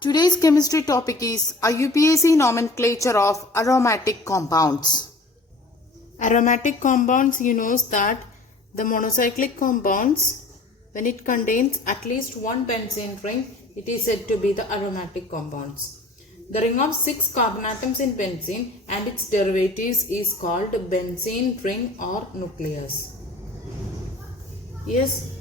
Today's chemistry topic is IUPAC nomenclature of aromatic compounds. Aromatic compounds, you know that the monocyclic compounds, when it contains at least one benzene ring, it is said to be the aromatic compounds. The ring of 6 carbon atoms in benzene and its derivatives is called benzene ring or nucleus. Yes,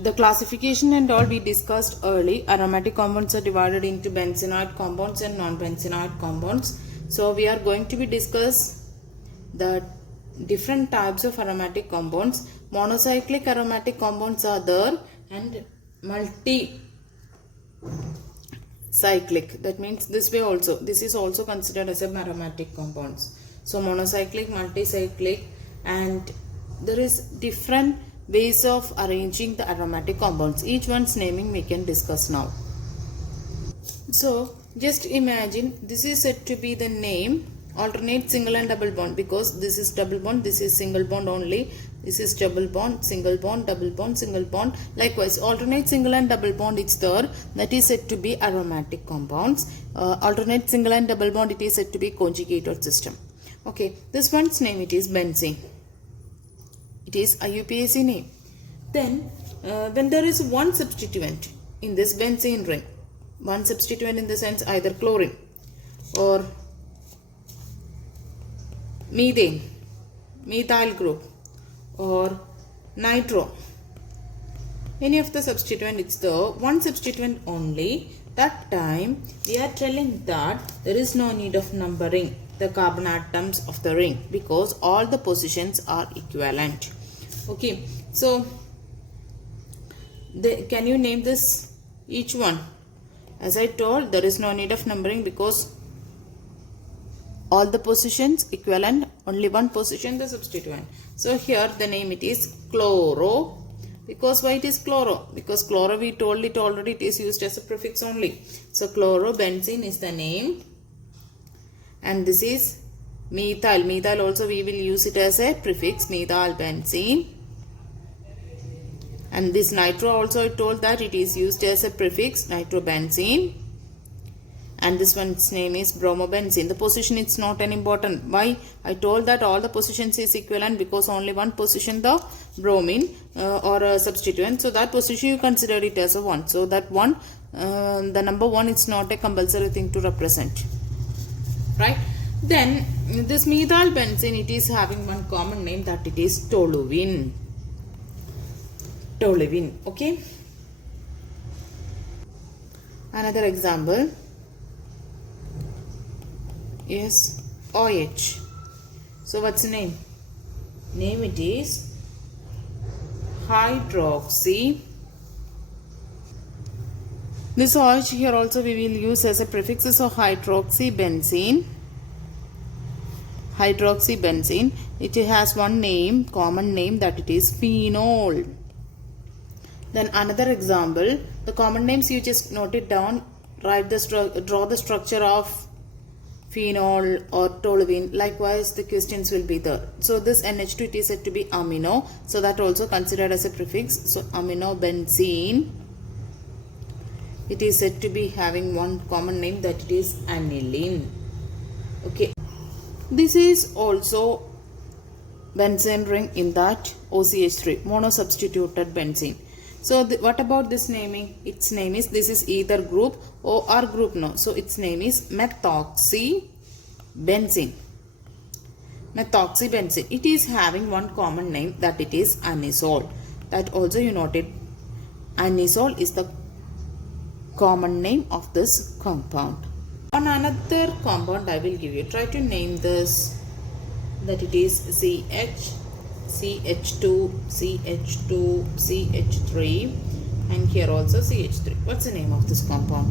the classification and all we discussed early. Aromatic compounds are divided into benzenoid compounds and non-benzenoid compounds. So we are going to be discuss the different types of aromatic compounds. Monocyclic aromatic compounds are there and multi-cyclic. That means this is also considered as a aromatic compounds. So monocyclic, multi-cyclic, and there is different ways of arranging the aromatic compounds. Each one's naming we can discuss now. So just imagine this is said to be the name alternate single and double bond, because this is double bond, this is single bond only, this is double bond, single bond, double bond, single bond. Likewise alternate single and double bond is there, that is said to be aromatic compounds. Alternate single and double bond, it is said to be conjugated system. Okay, this one's name it is benzene. It is IUPAC name. Then when there is one substituent in this benzene ring, one substituent in the sense either chlorine or methane, methyl group, or nitro, any of the substituent, it's the one substituent only, that time we are telling that there is no need of numbering the carbon atoms of the ring because all the positions are equivalent. Okay, so can you name this each one? As I told, there is no need of numbering because all the positions equivalent, only one position the substituent. So here the name it is chloro. Because why it is chloro? Because chloro we told it already, it is used as a prefix only. So chlorobenzene is the name. And this is methyl. Methyl also we will use it as a prefix, methyl benzene. And this nitro also I told that it is used as a prefix, nitrobenzene. And this one's name is bromobenzene. The position is not an important. Why? I told that all the positions is equivalent because only one position the bromine or a substituent. So that position you consider it as a 1. So that one, the number 1 is not a compulsory thing to represent. Right? Then this methyl benzene, it is having one common name, that it is toluene. Toluene. Okay. Another example is OH. So what's the name? Name it is hydroxy. This OH here also we will use as a prefix. So hydroxybenzene. Hydroxybenzene. It has one name, common name, that it is phenol. Then another example, the common names you just note it down, write the draw the structure of phenol or toluene. Likewise the questions will be there. So this NH2 it is said to be amino, so that also considered as a prefix. So aminobenzene, it is said to be having one common name, that it is aniline. Okay, this is also benzene ring in that OCH3, monosubstituted benzene. So what about this naming? Its name is, this is either group or group no. So its name is methoxybenzene. Methoxybenzene. It is having one common name, that it is anisole. That also you noted. Anisole is the common name of this compound. On another compound I will give you. Try to name this, that it is CH. CH2, CH2, CH3, and here also CH3. What's the name of this compound?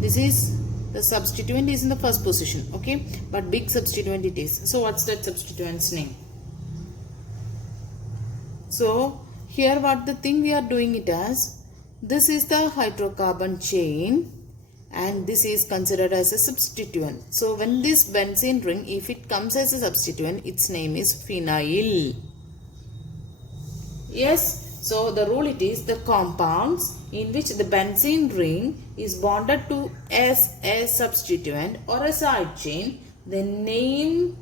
This is, the substituent is in the first position, okay, but big substituent it is. So what's that substituent's name? So here what the thing we are doing it as, this is the hydrocarbon chain and this is considered as a substituent. So when this benzene ring, if it comes as a substituent, its name is phenyl. Yes, So the rule it is the compounds in which the benzene ring is bonded to as a substituent or a side chain, they name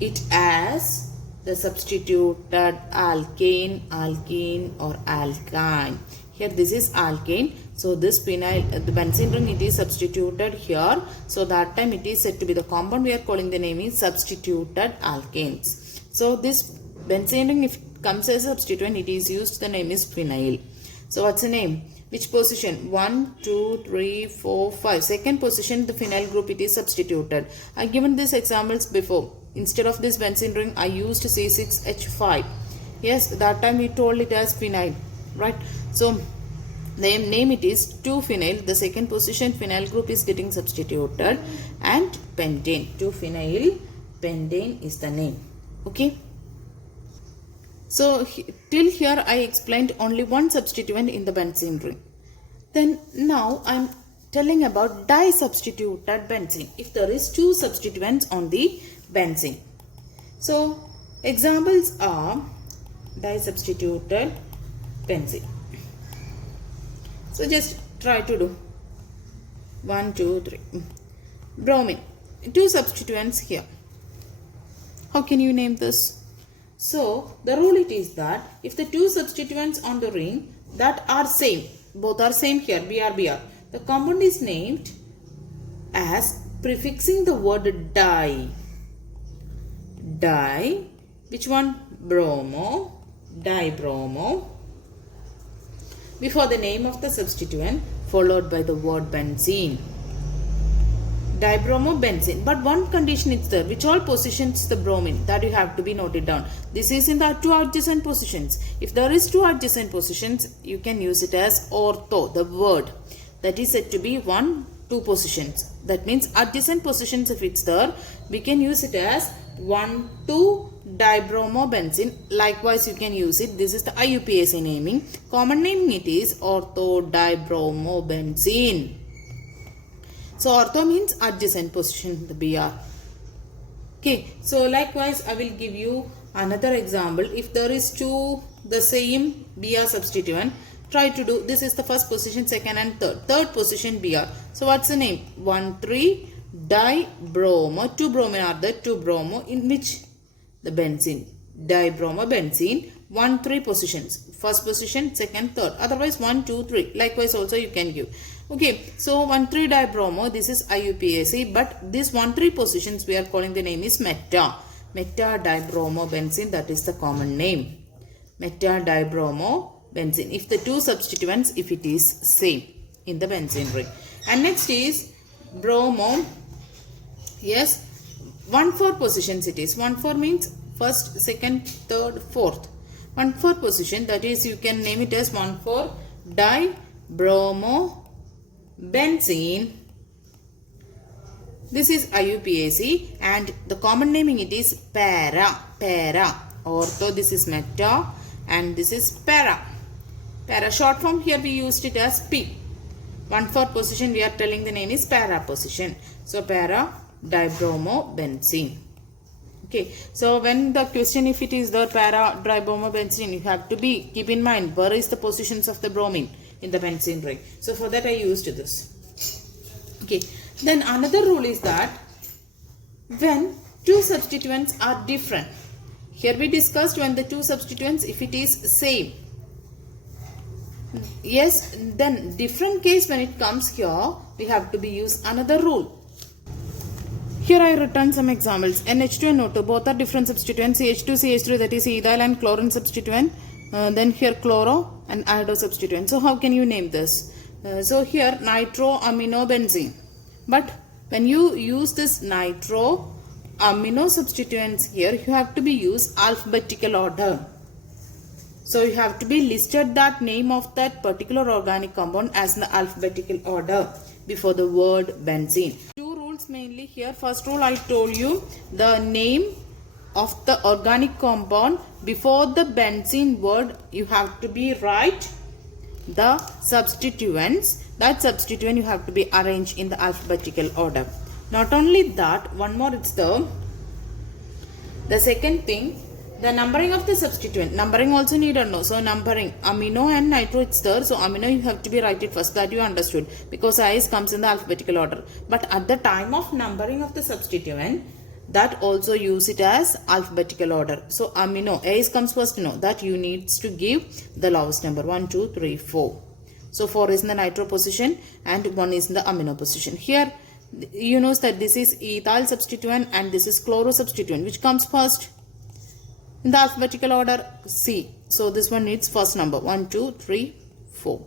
it as the substituted alkane, alkene or alkyne. Here this is alkane. So this phenyl, the benzene ring, it is substituted here. So that time it is said to be the compound we are calling the name is substituted alkanes. So this benzene ring, if it comes as a substituent, it is used, the name is phenyl. So what's the name? Which position? 1, 2, 3, 4, 5. Second position, the phenyl group, it is substituted. I given these examples before. Instead of this benzene ring, I used C6H5. Yes, that time we told it as phenyl, right? So the name it is 2-phenyl. The second position phenyl group is getting substituted, and pentane. 2-phenyl pentane is the name. Okay. So till here I explained only one substituent in the benzene ring. Then now I am telling about disubstituted benzene. If there is two substituents on the benzene. So examples are disubstituted benzene. So just try to do 1, 2, 3. Bromine. Two substituents here. How can you name this? So the rule it is that if the two substituents on the ring that are same, both are same here, Br, the compound is named as prefixing the word di. Di, which one? Bromo, dibromo, before the name of the substituent followed by the word benzene. Dibromobenzene. But one condition is there, which all positions the bromine, that you have to be noted down. This is in the two adjacent positions. If there is two adjacent positions, you can use it as ortho, the word. That is said to be 1, 2 positions. That means adjacent positions, if it's there, we can use it as 1, 2 dibromobenzene. Likewise, you can use it. This is the IUPAC naming. Common naming it is ortho dibromobenzene. So ortho means adjacent position, the Br. Okay, so likewise I will give you another example. If there is two the same Br substituent, try to do, this is the first position, second and third. Third position Br. So what's the name? 1, 3 dibromo. 2 bromine are there, 2 bromo, in which the benzene. Dibromobenzene. 1, 3 positions. First position, second, third. Otherwise 1, 2, 3. Likewise also you can give. Okay, so 1, 3 dibromo, this is IUPAC, but this 1, 3 positions we are calling the name is meta. Meta dibromobenzene, that is the common name. Meta dibromobenzene. If the two substituents, if it is same in the benzene ring. And next is bromo. Yes, 1, 4 positions it is. 1, 4 means first, second, third, fourth. 1, 4 position, that is you can name it as 1, 4 dibromo benzene. This is IUPAC, and the common naming it is para. Ortho, this is meta, and this is para. Short form, here we used it as P. 1, 4 position, we are telling the name is para position. So para dibromobenzene. Okay, so when the question, if it is the para dibromobenzene, you have to be keep in mind where is the positions of the bromine in the benzene ring. So for that I used this. Okay, then another rule is that when two substituents are different, here we discussed when the two substituents, if it is same. Yes, then different case when it comes here, we have to be use another rule. Here I written some examples. NH2 and O2, both are different substituents. CH2, CH3, that is ethyl and chlorine substituent. Then here chloro and iodo substituent. So how can you name this? So here nitroaminobenzene. But when you use this nitroamino substituents here, you have to be use alphabetical order. So you have to be listed that name of that particular organic compound as in the alphabetical order before the word benzene. Two rules mainly here. First rule, I told you the name of the organic compound before the benzene word, you have to be write the substituents. That substituent you have to be arranged in the alphabetical order. Not only that, one more, it's the second thing, The numbering of the substituent. Numbering also need to know. So numbering amino and nitro it's there. So amino you have to be write it first. That you understood because ice comes in the alphabetical order. But at the time of numbering of the substituent, that also use it as alphabetical order. So amino ice comes first. No, that you needs to give the lowest number 1, 2, 3, 4. So 4 is in the nitro position and 1 is in the amino position. Here you know that this is ethyl substituent and this is chloro substituent. Which comes first? In the alphabetical order, C. So this one needs first number 1, 2, 3, 4.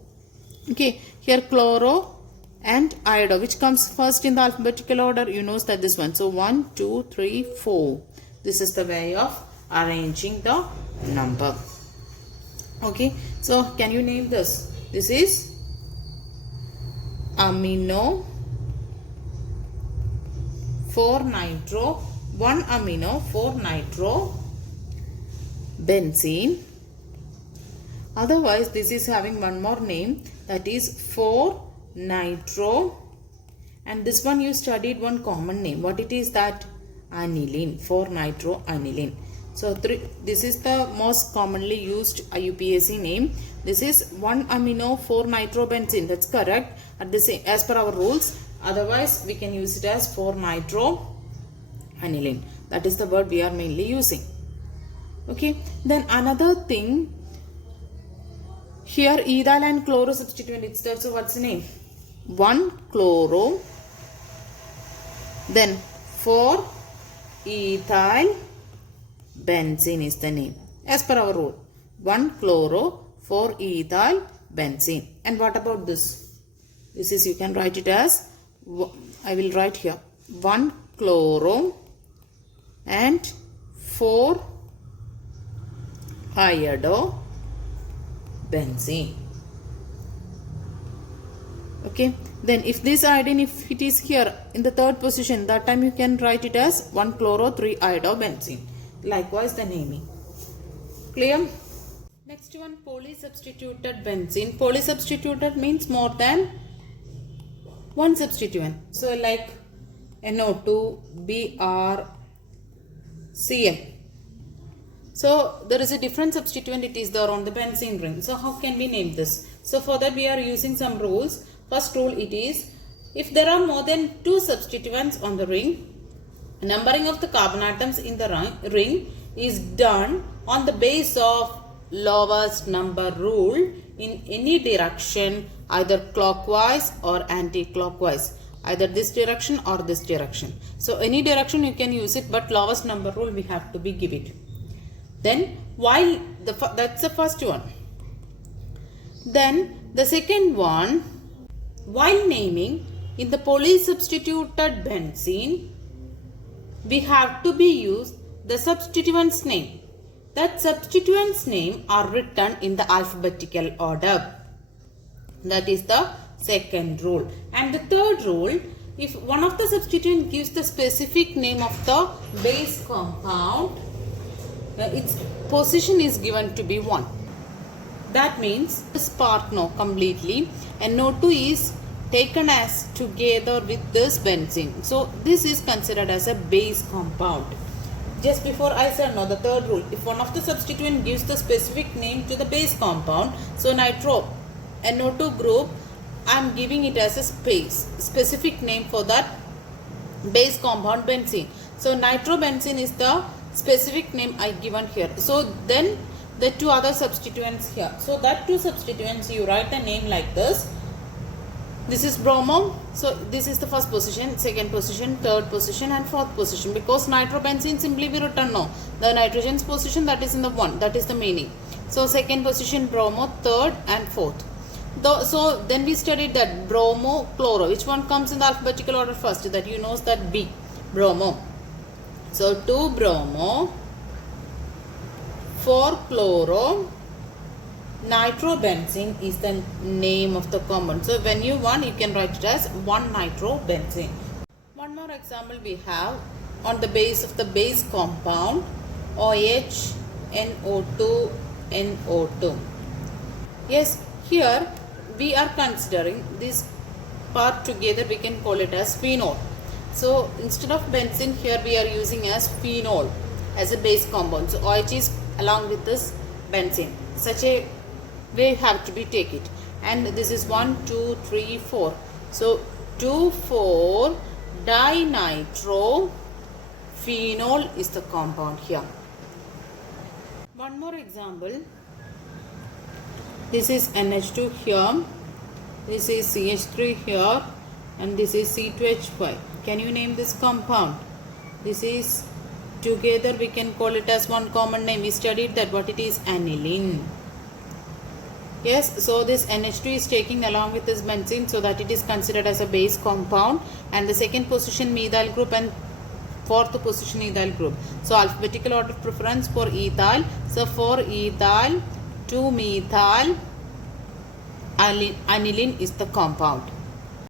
Okay. Here chloro and iodo. Which comes first in the alphabetical order? You know that this one. So 1, 2, 3, 4. This is the way of arranging the number. Okay. So can you name this? This is amino 4 nitro 1 amino 4 nitro benzene. Otherwise this is having one more name, that is 4 nitro, and this one you studied one common name. What it is? That aniline, 4 nitro aniline. So this is the most commonly used IUPAC name. This is 1 amino 4 nitrobenzene. That's correct at the same as per our rules. Otherwise we can use it as 4 nitro aniline. That is the word we are mainly using. Okay. Then another thing, here ethyl and chloro substituent it's there. So what's the name? 1 chloro, then 4 ethyl benzene is the name as per our rule. 1 chloro 4 ethyl benzene. And what about this? This is, you can write it as, I will write here 1 chloro and 4 iodo benzene. Okay. Then if this iodine, if it is here in the third position, that time you can write it as 1 chloro 3 iodo benzene. Likewise the naming. Clear? Next one, polysubstituted benzene. Polysubstituted means more than one substituent. So like NO2, Br, Cl. So there is a different substituent, it is there on the benzene ring. So how can we name this? So for that we are using some rules. First rule, it is, if there are more than 2 substituents on the ring, numbering of the carbon atoms in the ring is done on the base of lowest number rule in any direction, either clockwise or anti-clockwise, either this direction or this direction. So any direction you can use it, but lowest number rule we have to be give it. Then while that's the first one. Then the second one, while naming in the polysubstituted benzene, we have to be used the substituent's name. That substituent's name are written in the alphabetical order. That is the second rule. And the third rule, if one of the substituent gives the specific name of the base compound, its position is given to be 1. That means this part no completely, and NO2 is taken as together with this benzene. So this is considered as a base compound. Just before I said no, the third rule, if one of the substituent gives the specific name to the base compound, so nitro NO2 group, I am giving it as a specific name for that base compound benzene. So nitrobenzene is the specific name I given here. So then the 2 other substituents here. So that 2 substituents you write the name like this. This is bromo. So this is the first position, second position, third position and fourth position. Because nitrobenzene simply we written no. The nitrogen's position, that is in the 1. That is the meaning. So second position bromo, third and fourth. So then we studied that bromo, chloro. Which one comes in the alphabetical order first? That you know that B, bromo. So 2 bromo, 4 chloro, nitrobenzene is the name of the compound. So when you want, you can write it as 1 nitrobenzene. One more example we have on the base of the base compound OH, NO2, NO2. Yes, here we are considering this part together, we can call it as phenol. So instead of benzene, here we are using as phenol. as a base compound. So OH is along with this benzene. Such a way have to be take it. And this is 1, 2, 3, 4. So 2,4 dinitrophenol is the compound here. One more example. This is NH2 here. This is CH3 here. And this is C2H5. Can you name this compound? This is together we can call it as one common name. We studied that what it is, aniline. Yes, so this NH2 is taking along with this benzene so that it is considered as a base compound, and the second position methyl group and fourth position ethyl group. So alphabetical order of preference for ethyl. So for ethyl 2-methyl aniline is the compound.